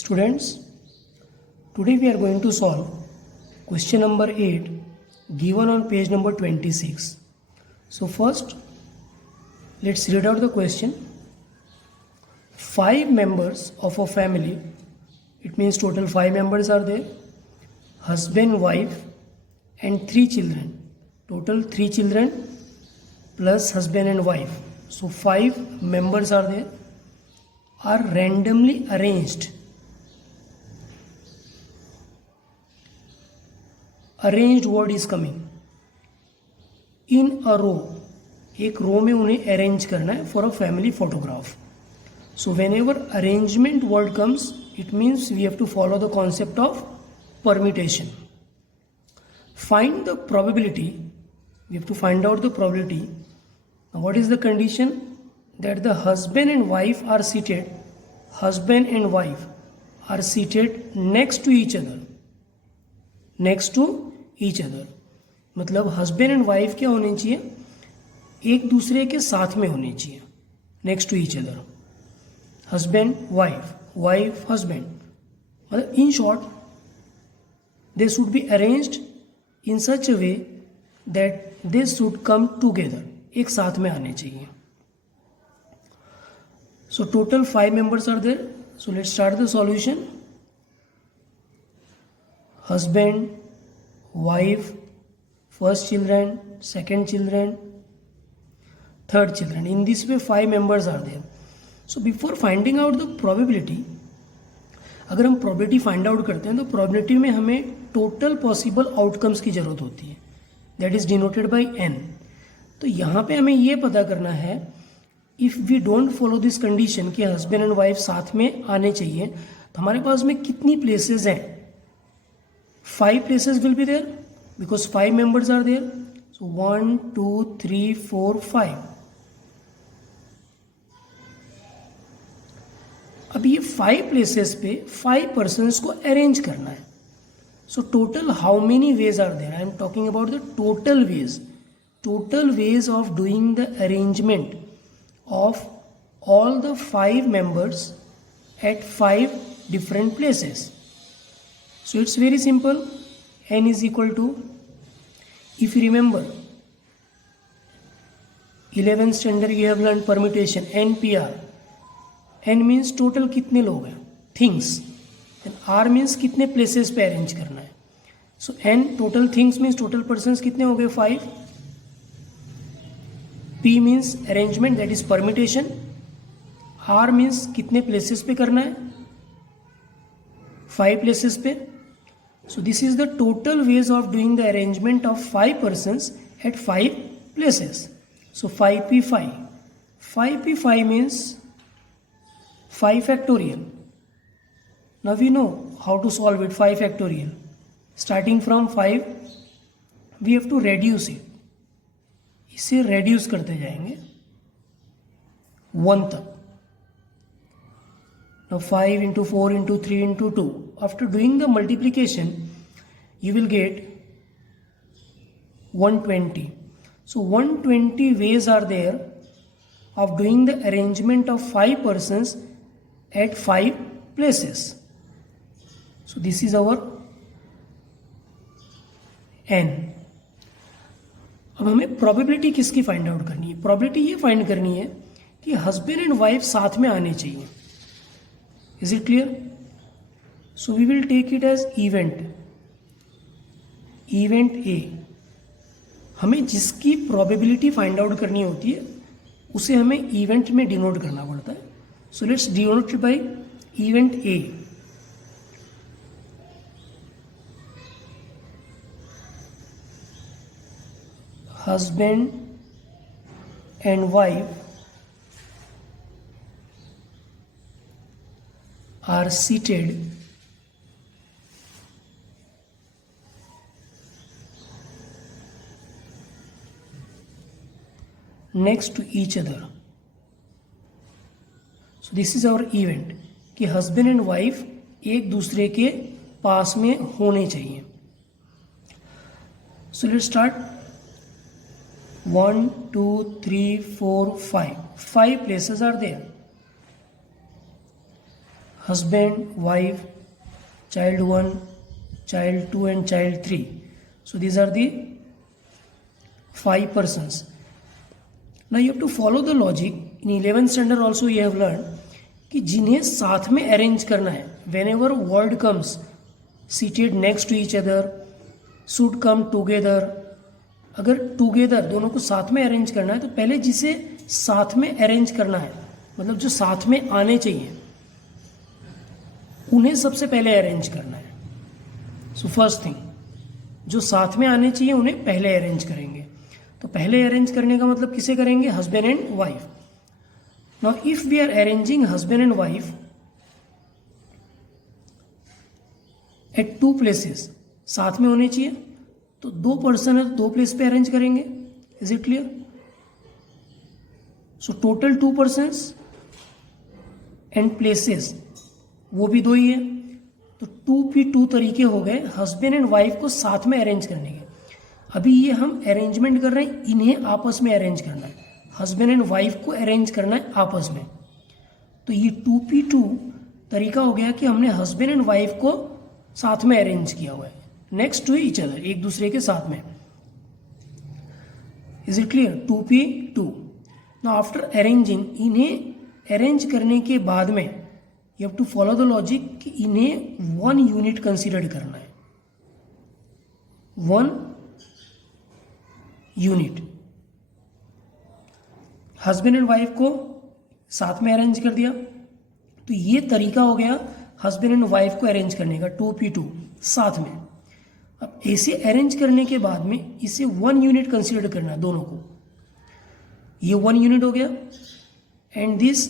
Students, today we are going to solve question number 8 given on page number 26. So first, let's read out the question. 5 members of a family, it means total 5 members are there, husband, wife and 3 children. Total 3 children plus husband and wife. So 5 members are there, are randomly arranged. Arranged word is coming in a row, एक row में उन्हें arrange करना है for a family photograph. So whenever arrangement word comes it means we have to follow the concept of permutation. Find the probability, we have to find out the probability. What is the condition? That the husband and wife are seated, husband and wife are seated next to each other, next to each other. मतलब husband and wife क्या होने चाहिए? एक दूसरे के साथ में होने चाहिए, next to each other. Husband wife, wife husband, मतलब in short they should be arranged in such a way that they should come together, एक साथ में आने चाहिए. So total 5 members are there. So let's start the solution. Husband, wife, first children, second children, third children. In this way 5 members are there. So before finding out the probability, अगर हम probability find out करते हैं तो probability में हमें total possible outcomes की ज़रूरत होती है, that is denoted by n. तो यहाँ पे हमें ये पता करना है if we don't follow this condition कि husband and wife साथ में आने चाहिए, तो हमारे पास में कितनी places हैं? 5 places will be there because 5 members are there. So 1, 2, 3, 4, 5. अब ये 5 places पे 5 persons को arrange करना है. So total how many ways are there? I am talking about the total ways. Total ways of doing the arrangement of all the 5 members at 5 different places. So it's very simple. N is equal to, if you remember 11th standard you have learned permutation, NPR. N means total कितने लोग हैं, things, and R means कितने places पे arrange करना है. So N total things means total persons कितने हो गए? 5. P means arrangement, that is permutation. R means कितने places पे करना है? 5 places पे. So this is the total ways of doing the arrangement of 5 persons at 5 places. So 5p5. 5p5 means 5 factorial. Now we know how to solve it, 5 factorial. Starting from 5, we have to reduce it. इसे reduce करते जाएंगे 1 तक. Now 5 into 4 into 3 into 2. After doing the multiplication, you will get 120. So 120 ways are there of doing the arrangement of 5 persons at 5 places. So this is our n. अब हमें probability किसकी find out करनी है? probability ये find करनी है कि husband and wife साथ में आने चाहिए. Is it clear? So we will take it as event. Event A. हमें जिसकी probability find out करनी होती है उसे हमें event में denote करना पड़ता है. So let's denote it by event A. Husband and wife are seated next to each other. So this is our event कि husband and wife एक दूसरे के पास में होने चाहिए. So let's start. 1, 2, 3, 4, 5. 5 places are there. husband, wife, child 1, child 2 and child 3. So these are the 5 persons. Now you have to follow the logic. In 11th standard also you have learned कि जिन्हें साथ में arrange करना है, whenever word comes seated next to each other, should come together. अगर together दोनों को साथ में अरेंज करना है तो पहले जिसे साथ में अरेंज करना है, मतलब जो साथ में आने चाहिए, उन्हें सबसे पहले अरेंज करना है. सो फर्स्ट थिंग, जो साथ में आने चाहिए उन्हें पहले अरेंज करेंगे. तो पहले अरेंज करने का मतलब किसे करेंगे? Husband and wife. Now if we are arranging husband and wife at 2 places, साथ में होने चाहिए, तो 2 पर्सन है तो 2 प्लेस पे अरेंज करेंगे. Is it clear? So total 2 persons and places वो भी 2 ही है. तो 2p2 तरीके हो गए हस्बैंड एंड वाइफ को साथ में अरेंज करने के. अभी ये हम अरेंजमेंट कर रहे हैं, इन्हें आपस में अरेंज करना है, हस्बैंड एंड वाइफ को अरेंज करना है आपस में. तो ये 2p2 तरीका हो गया कि हमने हस्बैंड एंड वाइफ को साथ में अरेंज किया हुआ है, नेक्स्ट टू ईच अदर, एक दूसरे के साथ में. Is it clear? 2p2. Now after arranging, इन्हें अरेंज करने के बाद में you have to follow the logic कि इन्हें 1 यूनिट कंसीडर करना है. 1 यूनिट. हस्बैंड एंड वाइफ को साथ में अरेंज कर दिया, तो ये तरीका हो गया हस्बैंड एंड वाइफ को अरेंज करने का, 2p2 साथ में. अब ऐसे अरेंज करने के बाद में इसे 1 यूनिट कंसीडर करना है दोनों को. ये 1 यूनिट हो गया. And this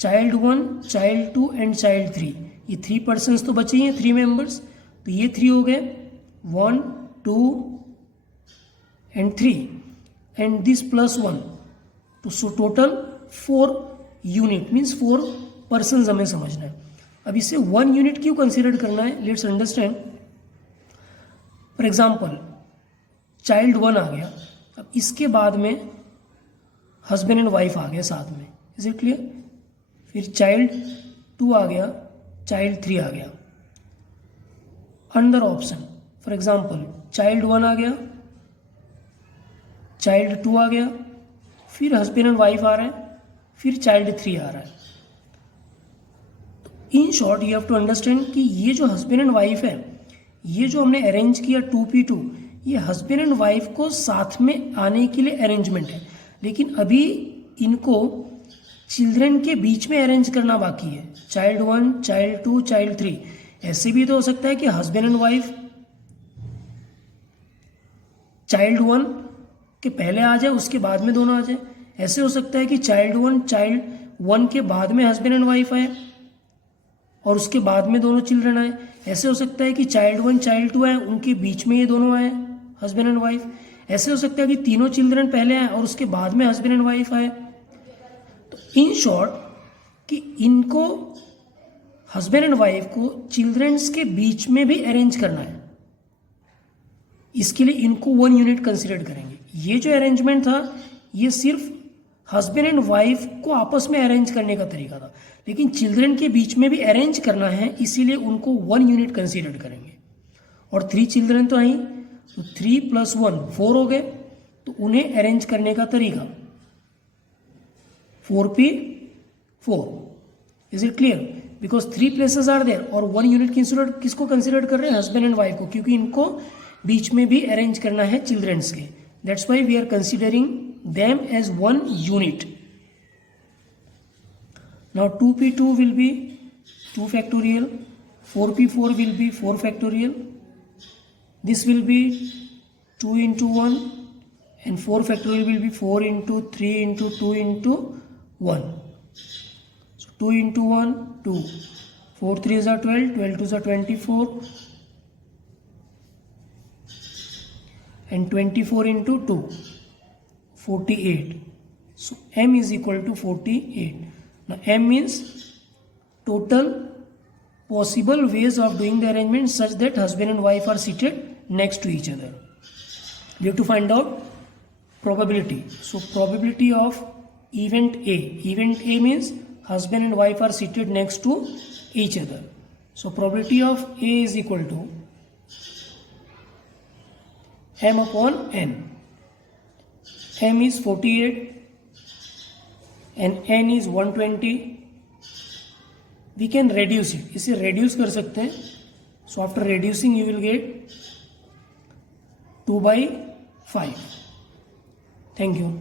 child 1, child 2 and child 3, ये 3 पर्सन्स तो बचे ही हैं, 3 मेंबर्स. तो ये 3 हो गए, 1, 2 एंड 3, एंड दिस प्लस 1. तो so total 4 unit means 4 persons हमें समझना है. अब इसे 1 यूनिट क्यों कंसीडर करना है? Let's understand. For example child 1 आ गया, अब इसके बाद में हस्बैंड एंड वाइफ आ गया साथ में. Is it clear? फिर चाइल्ड 2 आ गया, चाइल्ड 3 आ गया. Under option for example child 1 आ गया, चाइल्ड 2 आ गया, फिर हस्बैंड एंड वाइफ आ रहा है, फिर चाइल्ड 3 आ रहा है. In short you have to understand कि ये जो हस्बैंड एंड वाइफ है, ये जो हमने अरेंज किया 2p2, ये हस्बैंड एंड वाइफ को साथ में आने के लिए अरेंजमेंट है. लेकिन अभी इनको चिल्ड्रन के बीच में अरेंज करना बाकी है. Child 1, child 2, child 3. ऐसे भी तो हो सकता है कि हस्बैंड एंड वाइफ चाइल्ड 1 के पहले आ जाए, उसके बाद में दोनों आ जाए. ऐसे हो सकता है कि चाइल्ड 1 के बाद में हस्बैंड एंड वाइफ आए और उसके बाद में दोनों चिल्ड्रन आए. ऐसे हो सकता है कि चाइल्ड 1, चाइल्ड 2 आए, उनके बीच में ये दोनों आए, हस्बैंड एंड वाइफ. ऐसे हो सकता है कि तीनों चिल्ड्रन पहले आए और उसके बाद में हस्बैंड एंड वाइफ आए. तो इन शॉर्ट कि इनको हस्बैंड एंड वाइफ को चिल्ड्रंस के बीच में भी अरेंज करना है, इसके लिए इनको 1 यूनिट कंसीडर करेंगे. ये जो अरेंजमेंट था ये सिर्फ हस्बैंड एंड वाइफ को आपस में अरेंज करने का तरीका था, लेकिन चिल्ड्रन के बीच में भी अरेंज करना है, इसीलिए उनको 1 यूनिट कंसीडर करेंगे. और 3 चिल्ड्रन तो आई, तो 3 + 1 4 हो गए. तो उन्हें अरेंज करने का तरीका 4p4. Is it clear? Because 3 places are there और 1 यूनिट किसको कंसिडर कर रहे हैं? हस्बैंड एंड वाइफ को, क्योंकि इनको बीच में भी अरेंज करना है चिल्ड्रंस के. That's why we are considering them as 1 unit. Now 2p2 will be 2 factorial, 4p4 will be 4 factorial, this will be 2 into 1 and 4 factorial will be 4 into 3 into 2 into 1. So 2 into 1 2, 4 3s are 12, 12 2s are 24 and 24 into 2 48. So m is equal to 48. Now m means total possible ways of doing the arrangement such that husband and wife are seated next to each other. We have to find out probability. So probability of event A. Event A means husband and wife are seated next to each other. So probability of A is equal to m upon n. M is 48 and n is 120. We can reduce it. इसे reduce कर सकते हैं. So after reducing you will get 2/5. Thank you.